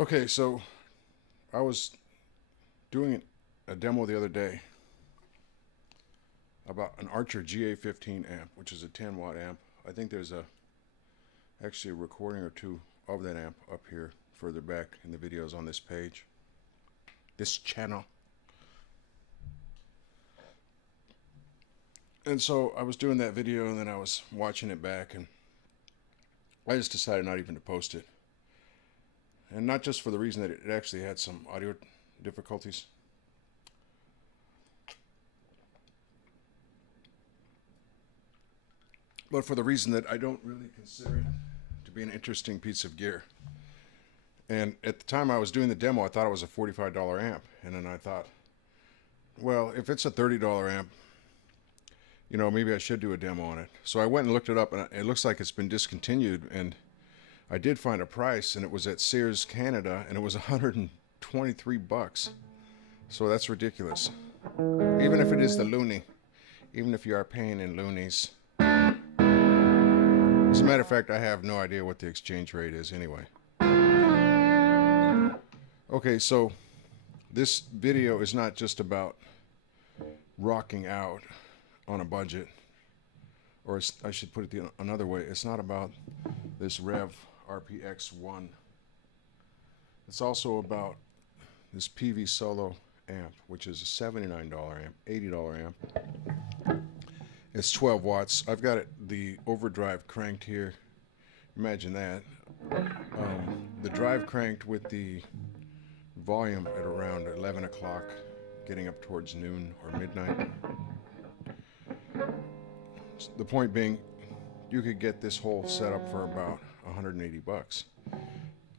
Okay, so I was doing a demo the other day about an Archer GA15 amp, which is a 10-watt amp. I think there's actually a recording or two of that amp up here further back in the videos on this page, this channel. And so I was doing that video and then I was watching it back and I just decided not even to post it. And not just for the reason that it actually had some audio difficulties. But for the reason that I don't really consider it to be an interesting piece of gear. And at the time I was doing the demo, I thought it was a $45 amp. And then I thought, well, if it's a $30 amp, you know, maybe I should do a demo on it. So I went and looked it up, and it looks like it's been discontinued. And I did find a price, and it was at Sears Canada, and it was $123. So that's ridiculous. Even if it is the loonie, even if you are paying in loonies. As a matter of fact, I have no idea what the exchange rate is anyway. Okay, so this video is not just about rocking out on a budget, or I should put it another way, it's not about this Revv RPX-1. It's also about this Peavey Solo amp, which is a $79 amp, $80 amp. It's 12 watts. I've got the overdrive cranked here. Imagine that. The drive cranked with the volume at around 11 o'clock, getting up towards noon or midnight. The point being, you could get this whole setup for about 180 bucks.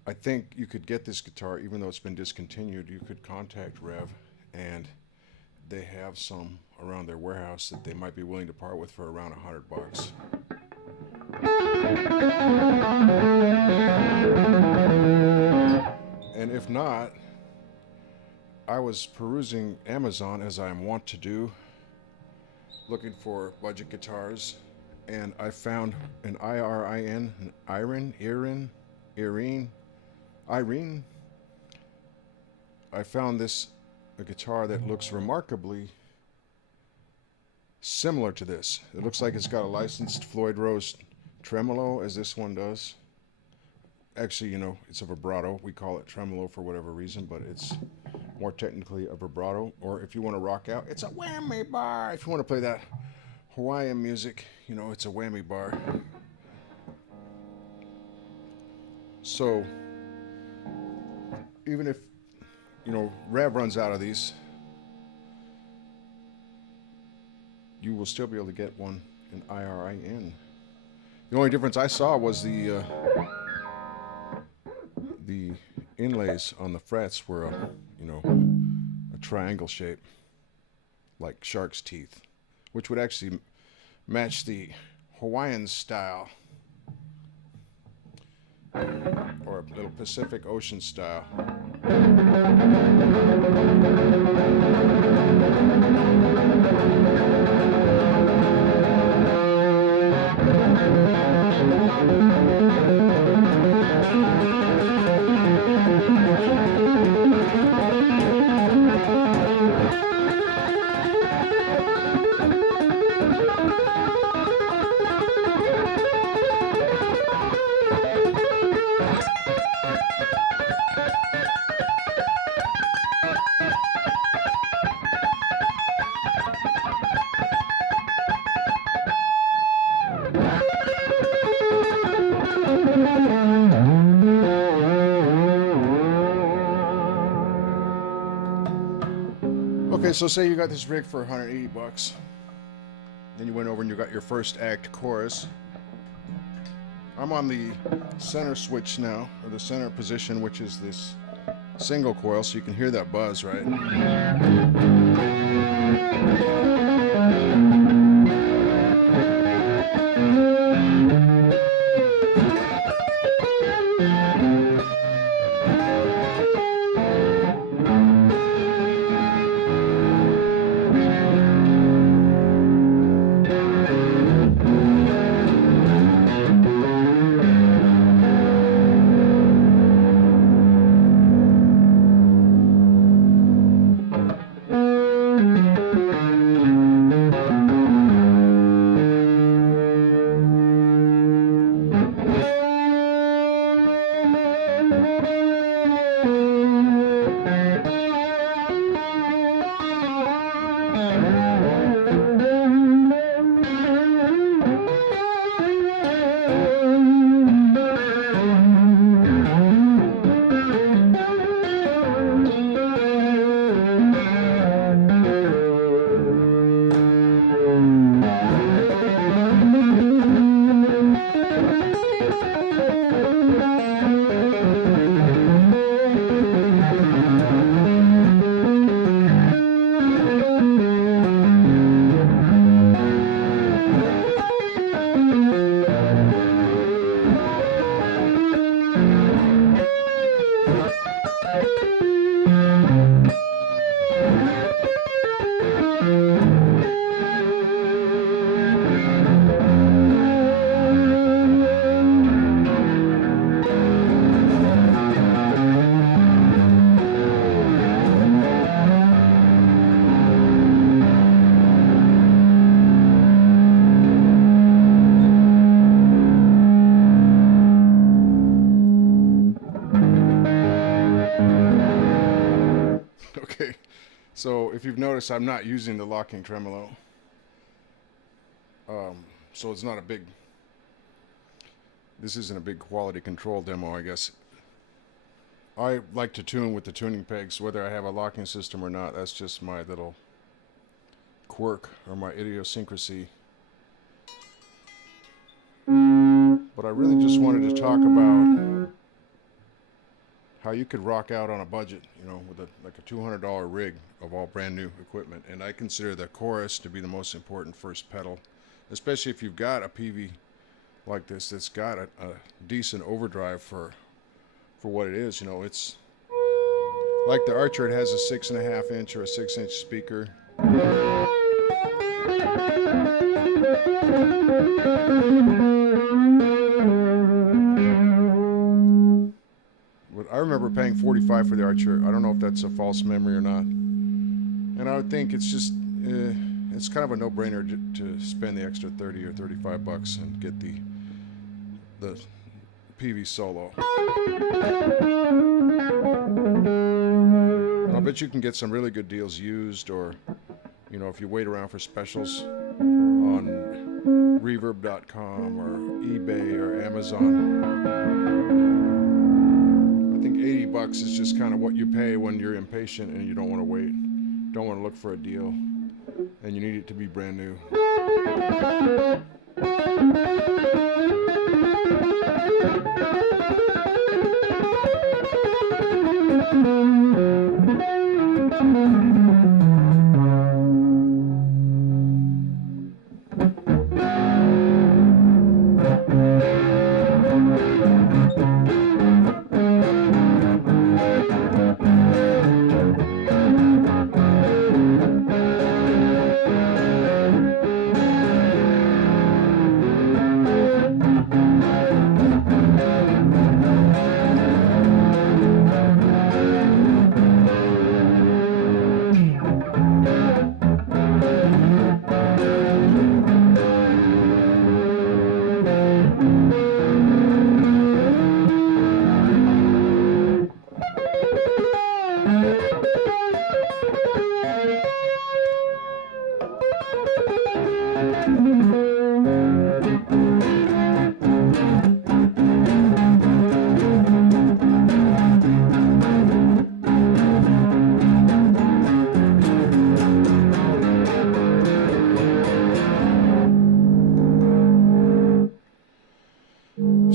I think you could get this guitar, even though it's been discontinued. You could contact Revv, and they have some around their warehouse that they might be willing to part with for around 100 bucks. And if not, I was perusing Amazon, as I am wont to do, looking for budget guitars, and I found an Irene. I found a guitar that looks remarkably similar to this. It looks like it's got a licensed Floyd Rose tremolo, as this one does. Actually, you know, it's a vibrato. We call it tremolo for whatever reason, but it's more technically a vibrato. Or if you want to rock out, it's a whammy bar. If you want to play that Hawaiian music, you know, it's a whammy bar. So even if, Revv runs out of these, you will still be able to get one in IRIN. The only difference I saw was the inlays on the frets were a triangle shape, like shark's teeth, which would actually match the Hawaiian style or a little Pacific Ocean style. Okay, so say you got this rig for 180 bucks. Then you went over and you got your first act chorus. I'm on the center switch now, or the center position, which is this single coil, so you can hear that buzz, right? Okay, so if you've noticed, I'm not using the locking tremolo. So it's not a big, this isn't a big quality control demo, I guess. I like to tune with the tuning pegs, whether I have a locking system or not. That's just my little quirk or my idiosyncrasy. But I really just wanted to talk about how you could rock out on a budget, with like a $200 rig of all brand new equipment. And I consider the chorus to be the most important first pedal, especially if you've got a Peavey like this that's got a decent overdrive for what it is. It's like the Archer. It has a 6.5 inch or a 6-inch speaker. But I remember paying $45 for the Archer. I don't know if that's a false memory or not. And I would think it's just it's kind of a no-brainer to spend the extra 30 or 35 bucks and get the Peavey Solo. And I'll bet you can get some really good deals used, or if you wait around for specials on Reverb.com or eBay or Amazon. think 80 bucks is just kind of what you pay when you're impatient and you don't want to wait, don't want to look for a deal, and you need it to be brand new.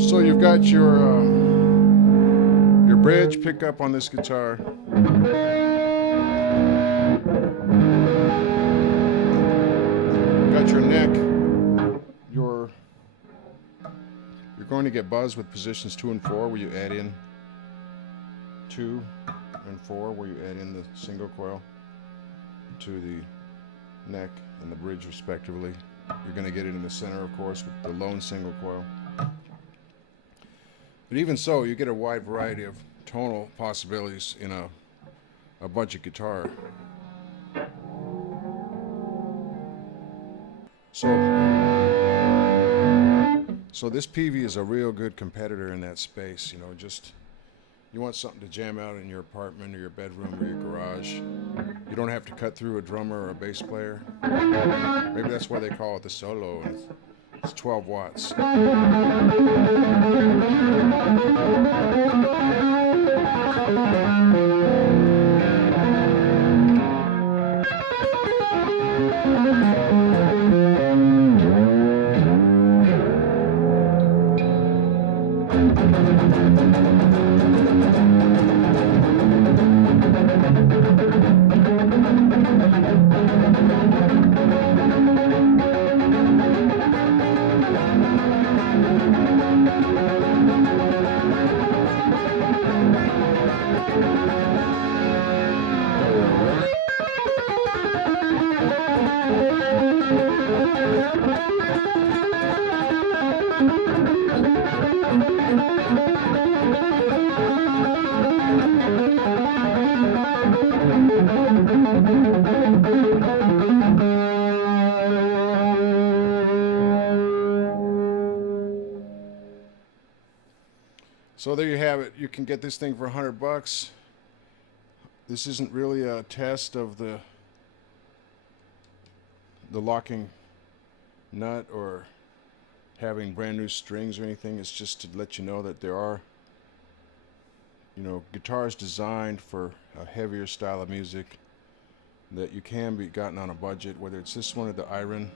So you've got your bridge pickup on this guitar. Got your neck. You're going to get buzz with positions 2 and 4, where you add in 2 and 4, where you add in the single coil to the neck and the bridge respectively. You're going to get it in the center, of course, with the lone single coil. But even so, you get a wide variety of tonal possibilities in a budget guitar. So this Peavey is a real good competitor in that space. You know, just you want something to jam out in your apartment or your bedroom or your garage. You don't have to cut through a drummer or a bass player. Maybe that's why they call it the Solo. And it's 12 watts. So there you have it. You can get this thing for $100. This isn't really a test of the locking nut or having brand new strings or anything. It's just to let you know that there are, you know, guitars designed for a heavier style of music that you can be gotten on a budget, whether it's this one or the Iron.